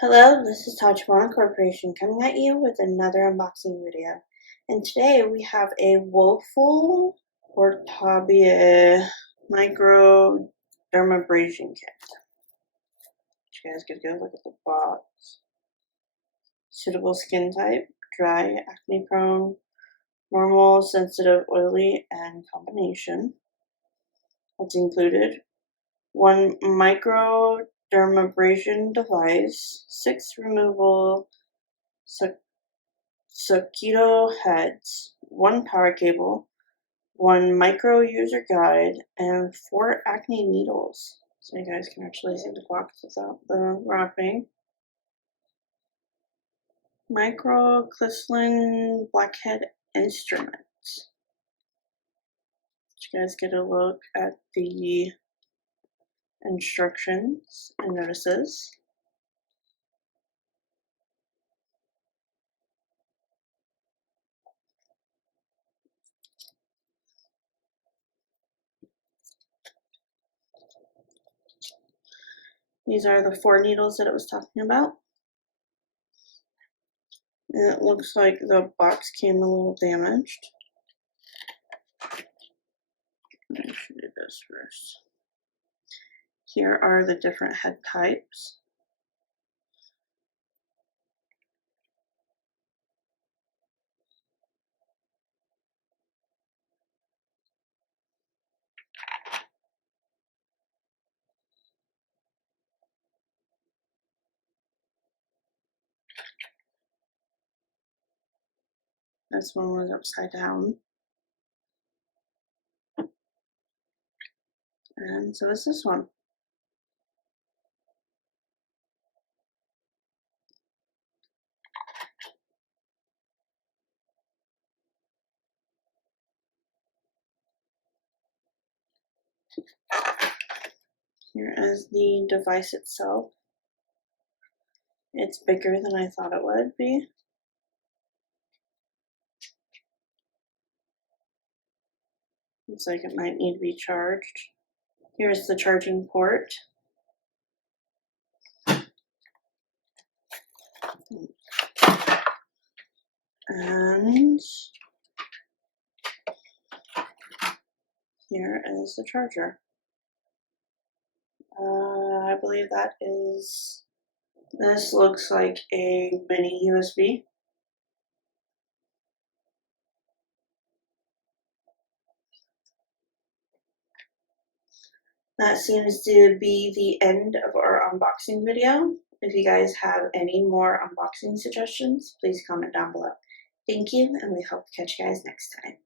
Hello, this is Tachibana Corporation coming at you with another unboxing video. And today we have a Woful Microdermabrasion Kit. You guys get a good look at the box. Suitable skin type: dry, acne prone, normal, sensitive, oily, and combination. What's included: 1 microdermabrasion device, 6 removable Sakito heads, 1 power cable, 1 micro user guide, and 4 acne needles. So you guys can actually see the box without the wrapping. Microcrystalline blackhead instruments. You guys get a look at the instructions and notices. These are the 4 needles that it was talking about. And it looks like the box came a little damaged. Let me show you this first. Here are the different head types. This one was upside down. And so is this one. Here is the device itself. It's bigger than I thought it would be. Looks like it might need to be charged. Here's the charging port. And here is the charger. I believe that is, this looks like a mini USB. That seems to be the end of our unboxing video. If you guys have any more unboxing suggestions, please comment down below. Thank you, and we hope to catch you guys next time.